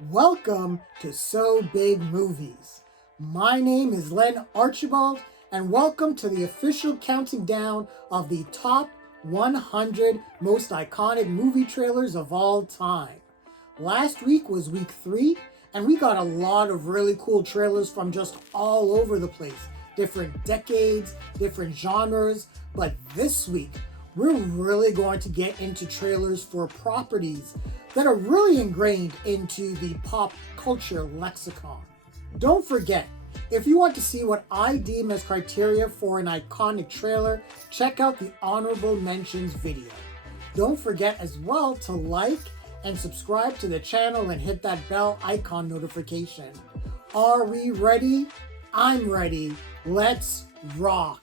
Welcome to So Big Movies. My name is Len Archibald, and welcome to the official counting down of the top 100 most iconic movie trailers of all time. Last week was week 3, and we got a lot of really cool trailers from just all over the place, different decades, different genres, but this week we're really going to get into trailers for properties that are really ingrained into the pop culture lexicon. Don't forget, if you want to see what I deem as criteria for an iconic trailer, check out the honorable mentions video. Don't forget as well to like and subscribe to the channel and hit that bell icon notification. Are we ready? I'm ready. Let's rock.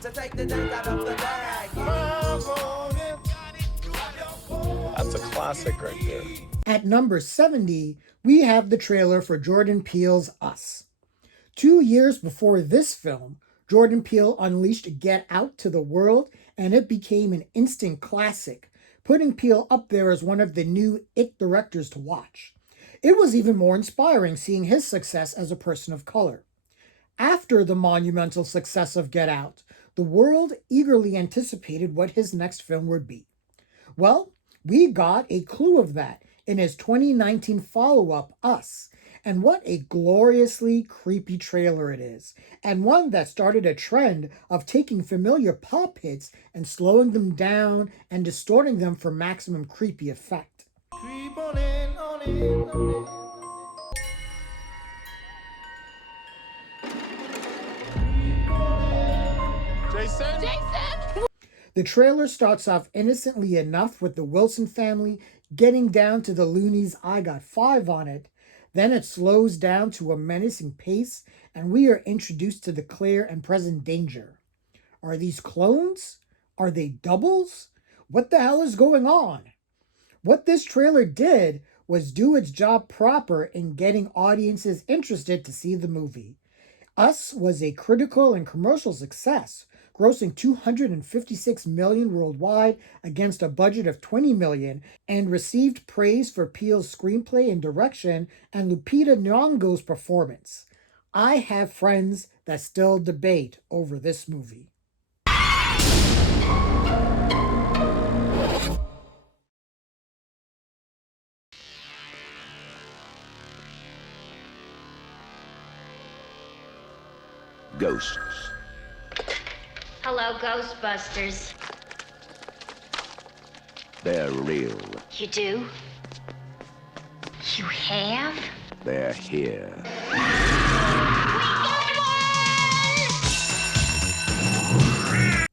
To take the date out of the bag. That's a classic right there. At number 70, we have the trailer for Jordan Peele's Us. 2 years before this film, Jordan Peele unleashed Get Out to the world, and it became an instant classic, putting Peele up there as one of the new It directors to watch. It was even more inspiring seeing his success as a person of color. After the monumental success of Get Out, the world eagerly anticipated what his next film would be. Well, we got a clue of that in his 2019 follow-up, Us, and what a gloriously creepy trailer it is, and one that started a trend of taking familiar pop hits and slowing them down and distorting them for maximum creepy effect. Creep on in, on in, on in. Jason? The trailer starts off innocently enough with the Wilson family getting down to the Loonies' I Got Five on it. Then it slows down to a menacing pace, and we are introduced to the clear and present danger. Are these clones? Are they doubles? What the hell is going on? What this trailer did was do its job proper in getting audiences interested to see the movie. Us was a critical and commercial success, grossing $256 million worldwide against a budget of $20 million, and received praise for Peele's screenplay and direction and Lupita Nyong'o's performance. I have friends that still debate over this movie. Ghosts. Hello, Ghostbusters. They're real. You do? You have? They're here.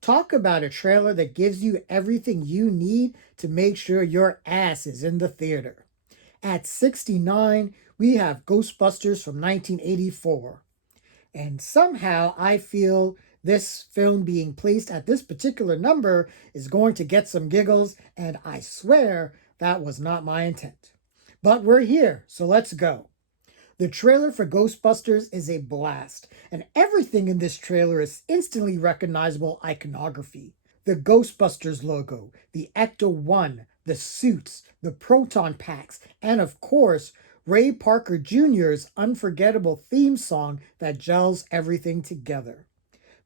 Talk about a trailer that gives you everything you need to make sure your ass is in the theater. At 69, we have Ghostbusters from 1984. And somehow I feel this film being placed at this particular number is going to get some giggles, and I swear that was not my intent. But we're here, so let's go. The trailer for Ghostbusters is a blast, and everything in this trailer is instantly recognizable iconography. The Ghostbusters logo, the Ecto-1, the suits, the proton packs, and of course, Ray Parker Jr.'s unforgettable theme song that gels everything together.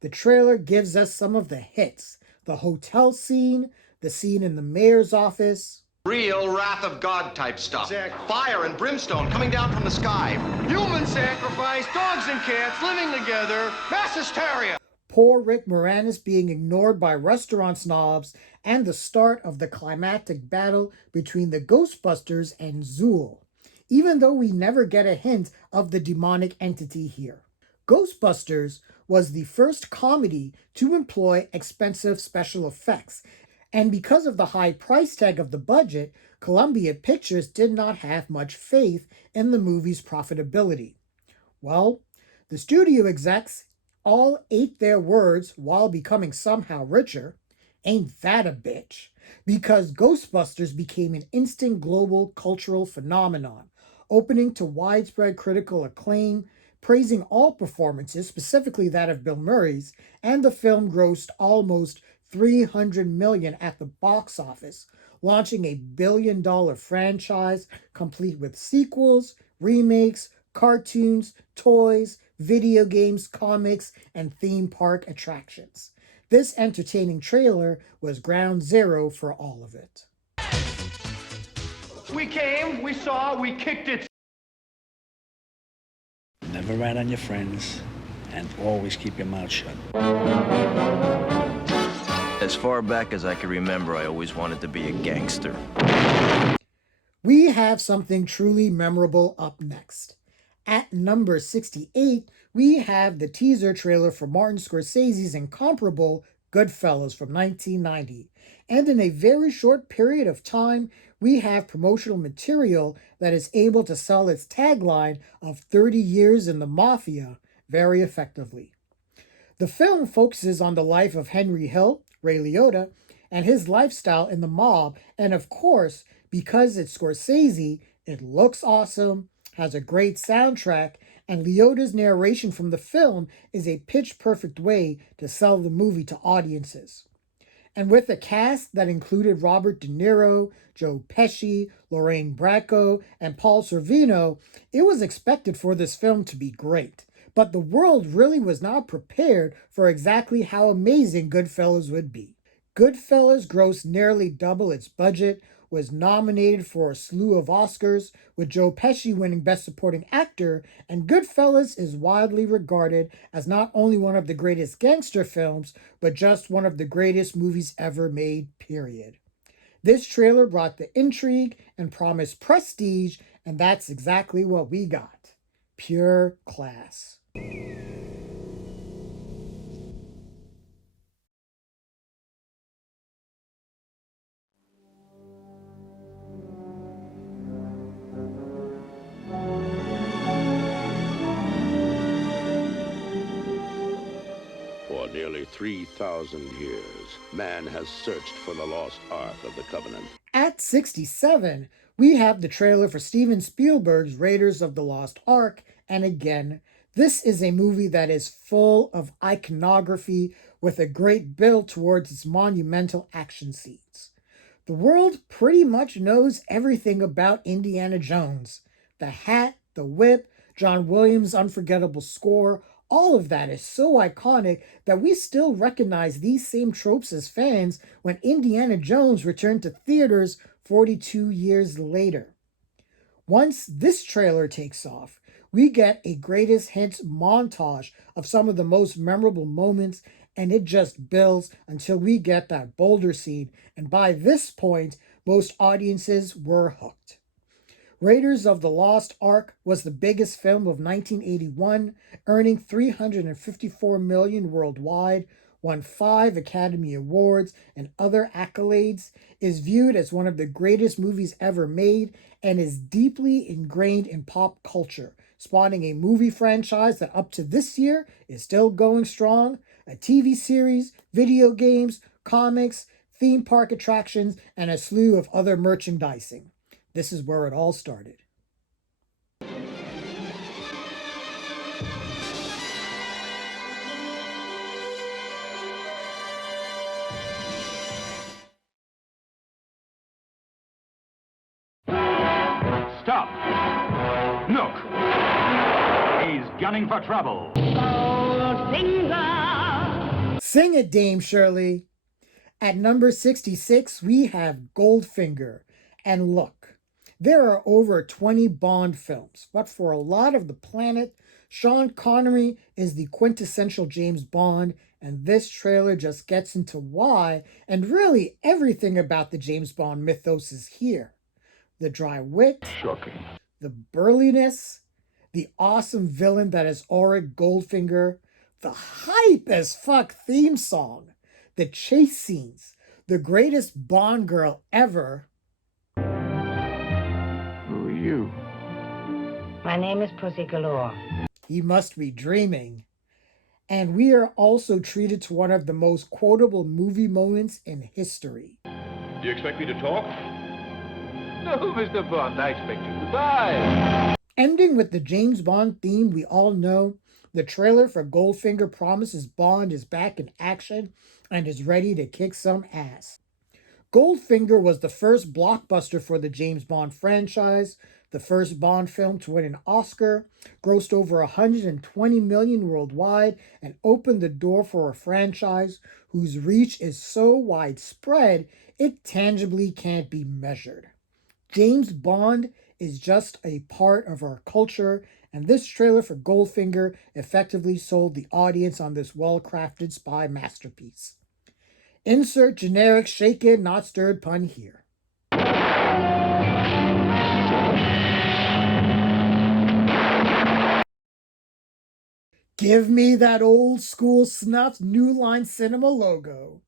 The trailer gives us some of the hits: the hotel scene, the scene in the mayor's office, Real wrath of God type stuff. Fire and brimstone coming down from the sky. Human sacrifice, dogs and cats living together, mass hysteria. poor Rick Moranis being ignored by restaurant snobs, and the start of the climactic battle between the Ghostbusters and Zool, even though we never get a hint of the demonic entity here. Ghostbusters was the first comedy to employ expensive special effects, and because of the high price tag of the budget, Columbia Pictures did not have much faith in the movie's profitability. Well, the studio execs all ate their words while becoming somehow richer. Ain't that a bitch? Because Ghostbusters became an instant global cultural phenomenon, opening to widespread critical acclaim, praising all performances, specifically that of Bill Murray's, and the film grossed almost $300 million at the box office, launching a billion-dollar franchise complete with sequels, remakes, cartoons, toys, video games, comics, and theme park attractions. This entertaining trailer was ground zero for all of it. We came, we saw, we kicked it. Never rat on your friends, and always keep your mouth shut. As far back as I can remember, I always wanted to be a gangster. We have something truly memorable up next. At number 68, we have the teaser trailer for Martin Scorsese's incomparable Goodfellas from 1990. And in a very short period of time, we have promotional material that is able to sell its tagline of 30 years in the mafia very effectively. The film focuses on the life of Henry Hill, Ray Liotta, and his lifestyle in the mob, and of course, because it's Scorsese, it looks awesome, has a great soundtrack, and Liotta's narration from the film is a pitch-perfect way to sell the movie to audiences. And with a cast that included Robert De Niro, Joe Pesci, Lorraine Bracco, and Paul Sorvino, it was expected for this film to be great. But the world really was not prepared for exactly how amazing Goodfellas would be. Goodfellas grossed nearly double its budget, was nominated for a slew of Oscars, with Joe Pesci winning Best Supporting Actor, and Goodfellas is widely regarded as not only one of the greatest gangster films, but just one of the greatest movies ever made, period. This trailer brought the intrigue and promised prestige, and that's exactly what we got. Pure class. For nearly 3,000 years, man has searched for the lost Ark of the Covenant. At 67, we have the trailer for Steven Spielberg's Raiders of the Lost Ark, and again, this is a movie that is full of iconography with a great build towards its monumental action scenes. The world pretty much knows everything about Indiana Jones. The hat, the whip, John Williams' unforgettable score, all of that is so iconic that we still recognize these same tropes as fans when Indiana Jones returned to theaters 42 years later. Once this trailer takes off, we get a greatest hits montage of some of the most memorable moments, and it just builds until we get that boulder scene, and by this point, most audiences were hooked. Raiders of the Lost Ark was the biggest film of 1981, earning $354 million worldwide, won 5 Academy Awards and other accolades, is viewed as one of the greatest movies ever made, and is deeply ingrained in pop culture, spawning a movie franchise that up to this year is still going strong, a TV series, video games, comics, theme park attractions, and a slew of other merchandising. This is where it all started. Stop! Look! He's gunning for trouble. Goldfinger! Sing it, Dame Shirley. At number 66, we have Goldfinger. And look, there are over 20 Bond films, but for a lot of the planet, Sean Connery is the quintessential James Bond, and this trailer just gets into why, and really everything about the James Bond mythos is here. The dry wit, Shocking. the burliness, the awesome villain that is Auric Goldfinger, the hype as fuck theme song, the chase scenes, the greatest Bond girl ever. Who are you? My name is Pussy Galore. He must be dreaming. And we are also treated to one of the most quotable movie moments in history. Do you expect me to talk? No, Mr. Bond, I expect you to die. Ending with the James Bond theme we all know, The trailer for Goldfinger promises Bond is back in action and is ready to kick some ass. Goldfinger was the first blockbuster for the James Bond franchise, the first Bond film to win an Oscar, grossed over 120 million worldwide, and opened the door for a franchise whose reach is so widespread it tangibly can't be measured. James Bond is just a part of our culture, and this trailer for Goldfinger effectively sold the audience on this well-crafted spy masterpiece. Insert generic shaken, not stirred pun here. Give me that old school snuffed New Line Cinema logo.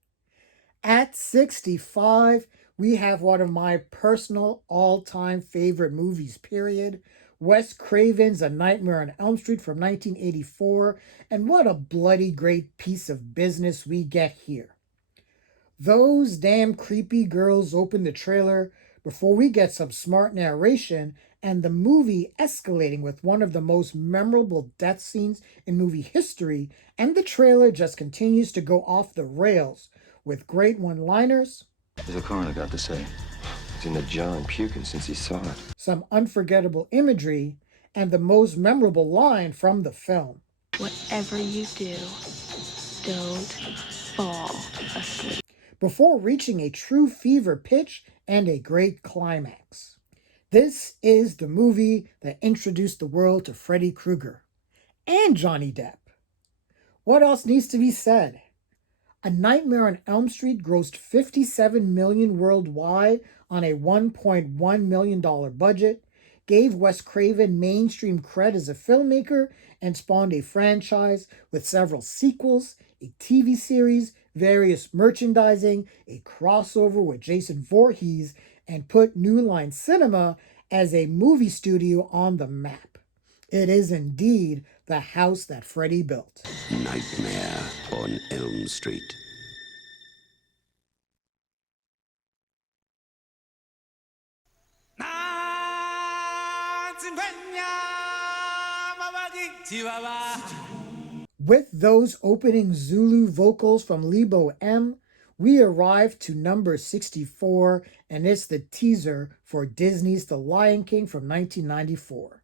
At 65, we have one of my personal all-time favorite movies, period. Wes Craven's A Nightmare on Elm Street from 1984, and what a bloody great piece of business we get here. Those damn creepy girls open the trailer before we get some smart narration and the movie escalating with one of the most memorable death scenes in movie history, and the trailer just continues to go off the rails with great one-liners. What's the coroner got to say? He's in the jar and puking since he saw it. Some unforgettable imagery, and the most memorable line from the film. Whatever you do, don't fall asleep. Before reaching a true fever pitch and a great climax. This is the movie that introduced the world to Freddy Krueger and Johnny Depp. What else needs to be said? A Nightmare on Elm Street grossed $57 million worldwide on a $1.1 million budget, gave Wes Craven mainstream cred as a filmmaker, and spawned a franchise with several sequels, a TV series, various merchandising, a crossover with Jason Voorhees, and put New Line Cinema as a movie studio on the map. It is indeed the house that Freddy built. Nightmare on Elm Street. With those opening Zulu vocals from Lebo M, we arrive to number 64, and it's the teaser for Disney's The Lion King from 1994.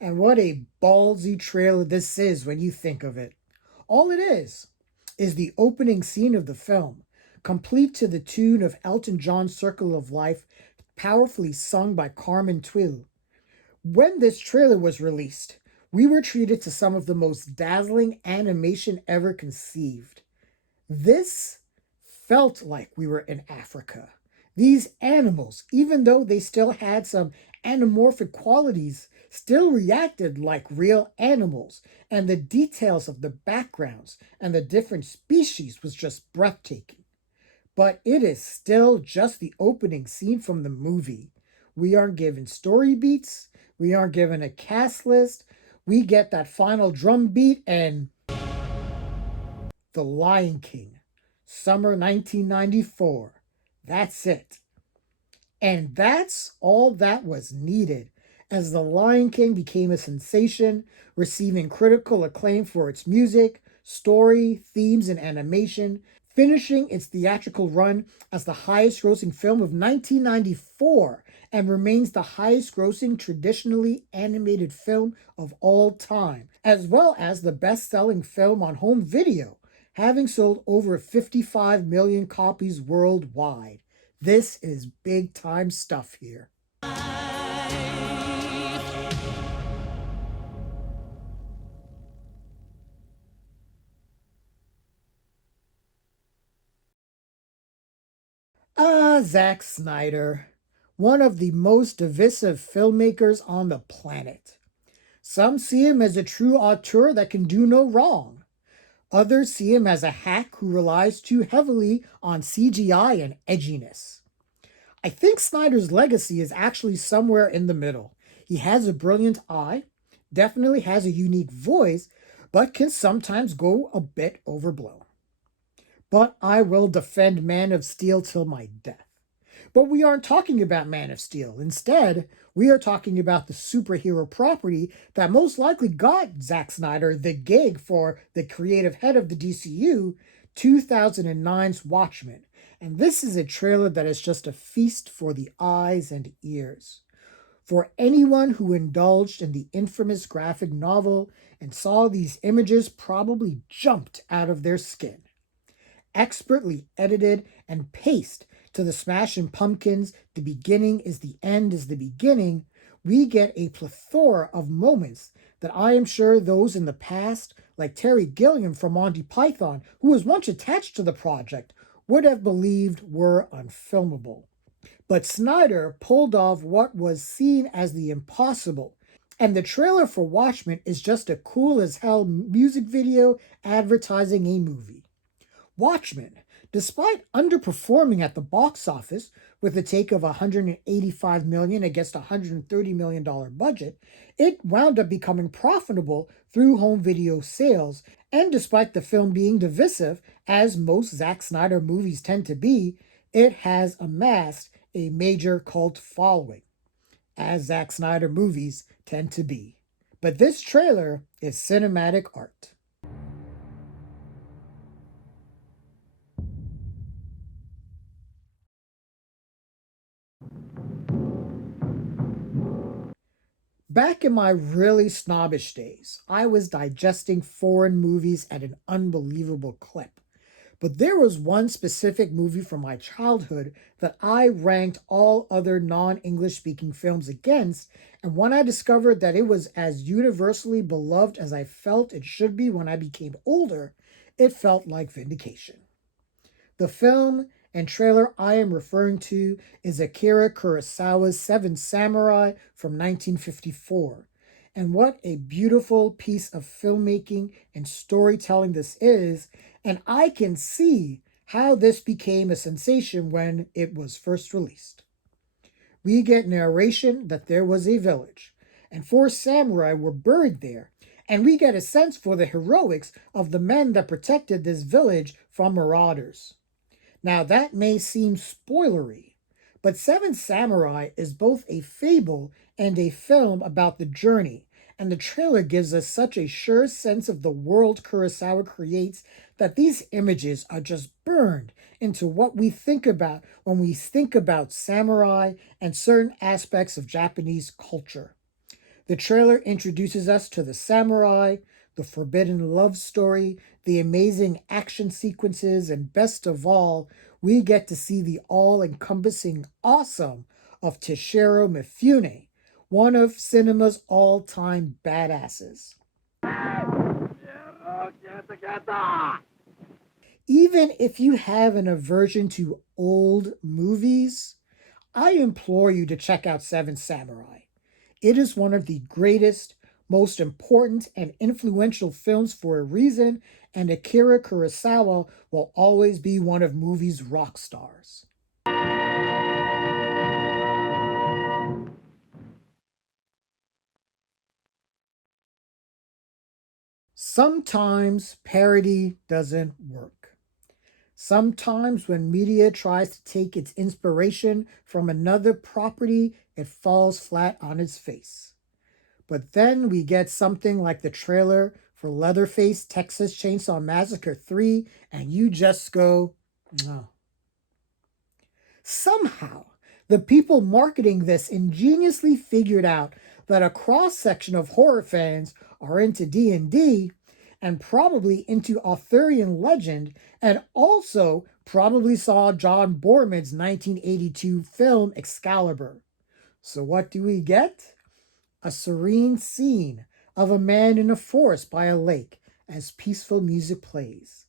And what a ballsy trailer this is when you think of it. All it is the opening scene of the film, complete to the tune of Elton John's Circle of Life, powerfully sung by Carmen Twill. When this trailer was released, we were treated to some of the most dazzling animation ever conceived. This felt like we were in Africa. These animals, even though they still had some anamorphic qualities, still reacted like real animals, and the details of the backgrounds and the different species was just breathtaking. But it is still just the opening scene from the movie. We aren't given story beats, we aren't given a cast list, we get that final drum beat and The Lion King, summer 1994. That's it. And that's all that was needed, as The Lion King became a sensation, receiving critical acclaim for its music, story, themes, and animation, finishing its theatrical run as the highest-grossing film of 1994 and remains the highest-grossing traditionally animated film of all time, as well as the best-selling film on home video, having sold over 55 million copies worldwide. This is big-time stuff here. Zack Snyder, one of the most divisive filmmakers on the planet. Some see him as a true auteur that can do no wrong. Others see him as a hack who relies too heavily on CGI and edginess. I think Snyder's legacy is actually somewhere in the middle. He has a brilliant eye, definitely has a unique voice, but can sometimes go a bit overblown. But I will defend Man of Steel till my death. But we aren't talking about Man of Steel. Instead, we are talking about the superhero property that most likely got Zack Snyder the gig for the creative head of the DCU, 2009's Watchmen. And this is a trailer that is just a feast for the eyes and ears. For anyone who indulged in the infamous graphic novel and saw these images probably jumped out of their skin. Expertly edited and paced to the Smashing Pumpkins, the beginning is the end is the beginning, we get a plethora of moments that I am sure those in the past, like Terry Gilliam from Monty Python, who was once attached to the project, would have believed were unfilmable. But Snyder pulled off what was seen as the impossible, and the trailer for Watchmen is just a cool as hell music video advertising a movie. Watchmen, despite underperforming at the box office with a take of $185 million against a $130 million budget, it wound up becoming profitable through home video sales, and despite the film being divisive, as most Zack Snyder movies tend to be, it has amassed a major cult following, as Zack Snyder movies tend to be. But this trailer is cinematic art. Back in my really snobbish days, I was digesting foreign movies at an unbelievable clip. But there was one specific movie from my childhood that I ranked all other non-English speaking films against, and when I discovered that it was as universally beloved as I felt it should be when I became older, it felt like vindication. The film and trailer I am referring to is Akira Kurosawa's Seven Samurai from 1954. And what a beautiful piece of filmmaking and storytelling this is, and I can see how this became a sensation when it was first released. We get narration that there was a village, and 4 samurai were buried there, and we get a sense for the heroics of the men that protected this village from marauders. Now that may seem spoilery, but Seven Samurai is both a fable and a film about the journey, and the trailer gives us such a sure sense of the world Kurosawa creates that these images are just burned into what we think about when we think about samurai and certain aspects of Japanese culture. The trailer introduces us to the samurai, the forbidden love story, the amazing action sequences, and best of all, we get to see the all-encompassing awesome of Toshiro Mifune, one of cinema's all-time badasses. Even if you have an aversion to old movies, I implore you to check out Seven Samurai. It is one of the greatest, most important, and influential films for a reason, and Akira Kurosawa will always be one of movies' rock stars. Sometimes parody doesn't work. Sometimes when media tries to take its inspiration from another property, it falls flat on its face. But then we get something like the trailer for Leatherface Texas Chainsaw Massacre 3, and you just go, no. Somehow, the people marketing this ingeniously figured out that a cross-section of horror fans are into D&D and probably into Arthurian legend, and also probably saw John Boorman's 1982 film Excalibur. So what do we get? A serene scene of a man in a forest by a lake as peaceful music plays.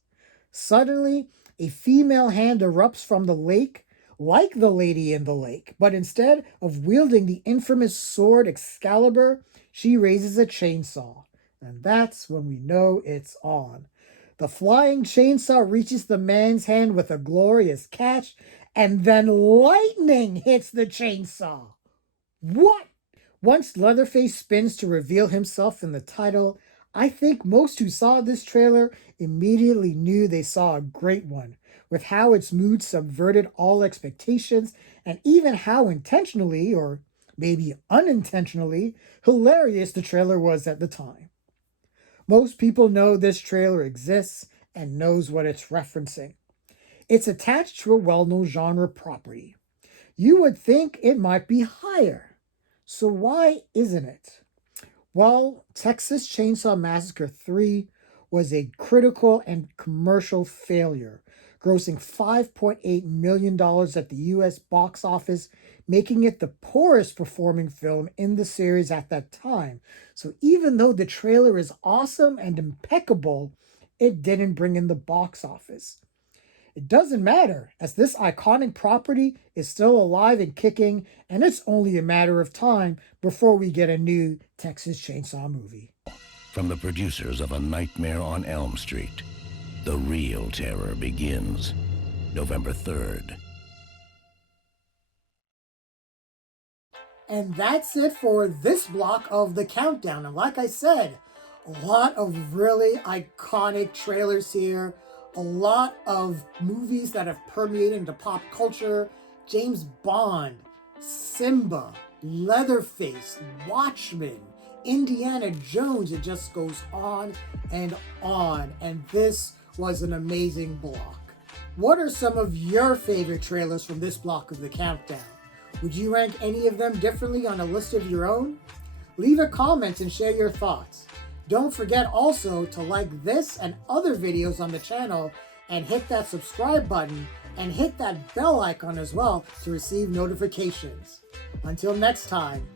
Suddenly, a female hand erupts from the lake, like the lady in the lake, but instead of wielding the infamous sword Excalibur, she raises a chainsaw. And that's when we know it's on. The flying chainsaw reaches the man's hand with a glorious catch, and then lightning hits the chainsaw. What? Once Leatherface spins to reveal himself in the title, I think most who saw this trailer immediately knew they saw a great one, with how its mood subverted all expectations and even how intentionally, or maybe unintentionally, hilarious the trailer was at the time. Most people know this trailer exists and knows what it's referencing. It's attached to a well-known genre property. You would think it might be higher. So why isn't it? Well, Texas Chainsaw Massacre 3 was a critical and commercial failure, grossing $5.8 million at the US box office, making it the poorest performing film in the series at that time. So even though the trailer is awesome and impeccable, it didn't bring in the box office. It doesn't matter, as this iconic property is still alive and kicking, and it's only a matter of time before we get a new Texas Chainsaw movie. From the producers of A Nightmare on Elm Street, the real terror begins November 3rd. And that's it for this block of the countdown. And like I said, a lot of really iconic trailers here. A lot of movies that have permeated into pop culture. James Bond, Simba, Leatherface, Watchmen, Indiana Jones. It just goes on. And this was an amazing block. What are some of your favorite trailers from this block of the countdown? Would you rank any of them differently on a list of your own? Leave a comment and share your thoughts. Don't forget also to like this and other videos on the channel and hit that subscribe button and hit that bell icon as well to receive notifications. Until next time,